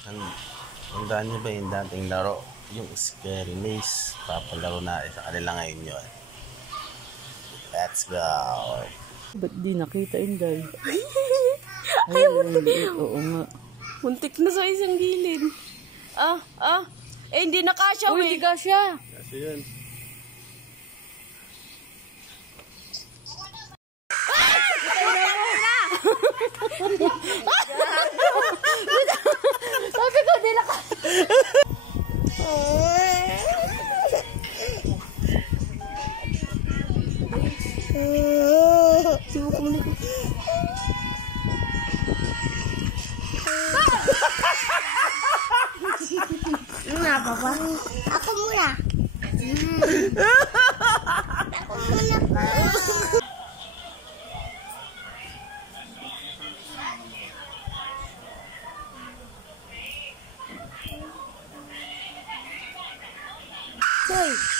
Tandaan niyo ba yung dating laro? Yung Scary Maze. Papalaro na sa kanila ngayon yun. Let's go! Ba't di nakita, Inday? Ay, muntik. Oo nga. Muntik na sa isang gilid. Eh, hindi na kasya, Uy, hindi kasya. Kasi yun. Sabi ko, di na kasya. Papa. Ako muna. Ako muna pa. Hoy.